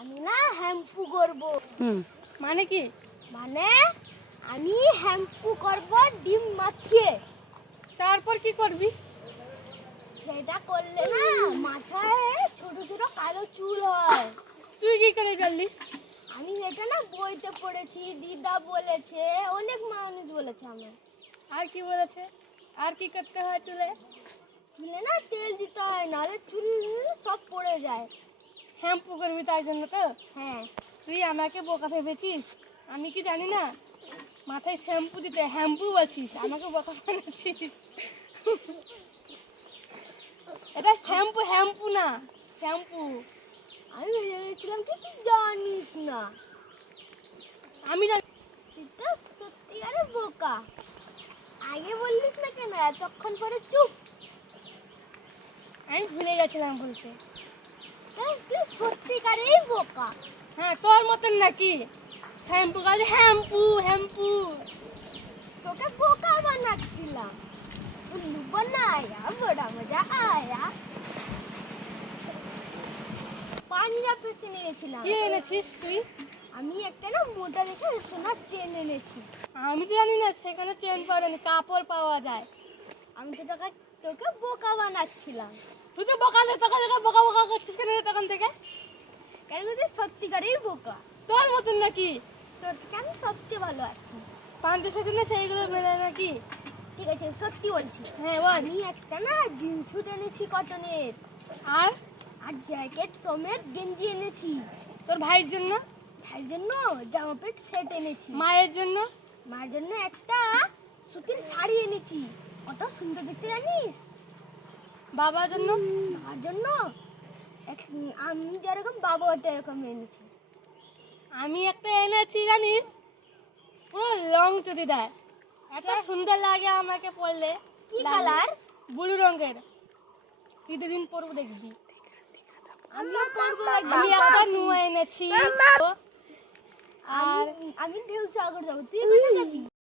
আমি না হ্যাম্পু করব। মানে কি? মানে আমি হ্যাম্পু করব ডিম মাখিয়ে। তারপর কি করবি? সেটা করলে না মাথায় ছোট ছোট কালো চুল হয়। তুই কি করে জানলিস? আমি এটা না বইতে পড়েছি, দিদা বলেছে, অনেক মানুষ বলেছে আমার। আর কি বলেছে? আর কি করতে হয় চুলে? চুলে না তেল দিতে হয়, নাহলে চুল সব পড়ে যায়। শ্যাম্পু করবি তাই জন্য তো? হ্যাঁ। তুই আমাকে বোকা ভেবেছিস? আমি কি জানি না মাথায় শ্যাম্পু দিতে? হ্যাম্পু বলছিস, আমাকে বোকা বানাচ্ছিস। এটা শ্যাম্পু, হ্যাম্পু না, শ্যাম্পু। আমি ভেবেছিলাম তুই কি জানিস না। আমি জানি। তুই তো সত্যিকারে বোকা। আগে বললিস না কেন, এতক্ষণ পরে চুপ। আমি ভুলে গেছিলাম বলতে। তুই সত্যিকারেই বোকা। হ্যাঁ, তোর মতন নাকি? শ্যাম্পু কাজে হ্যাম্পু হ্যাম্পু। তোকে বোকা বানাচ্ছিলাম। উল্লু বানায়া বড়া মজা আয়া। পাঞ্জাব পেছে নিয়েছিলাম। কি এনেছিস তুই? আমি একটা না মোটা দেখে সোনার চেন এনেছি। আমি তো জানি না সেখানে চেন পাওয়া যায়, কাপড় পাওয়া যায়। আমি তো তোকে বোকা বানাচ্ছিলাম। তুই তো বোকা বোকা বোকা করছিস কেন তখন থেকে? কেন তুই সত্যিকারেই বোকা। তোর মতন নাকি? তোর থেকে আমি সবচেয়ে ভালো আছি। পান্তে ফেসে সেইগুলো মেলে নাকি? ঠিক আছে, সত্যি বলছি। হ্যাঁ বল। আমি একটা না জিন্স স্যুট এনেছি কটনের। আর আর জ্যাকেট সমেত গেঞ্জি এনেছি। তোর ভাইয়ের জন্য? ভাইয়ের জন্য জামা প্যান্ট সেট এনেছি। মায়ের জন্য? মায়ের জন্য একটা সুতির শাড়ি এনেছি, কত সুন্দর দেখতে জানিস। বাবার জন্য? বাবার জন্য আমি যেরকম বাবা এরকম এনেছি। আমি একটা এনেছি জানিস, পুরো লং চুড়িদার, এত সুন্দর লাগে আমাকে পরলে। কি কালার? ব্লু রঙের। দিন পরবো দেখবি। আমিও পরবো। আমি একটা নুয়া এনেছি। আর আমি ঢেউ সাগর যাবো, তুই কোথায় যাবি?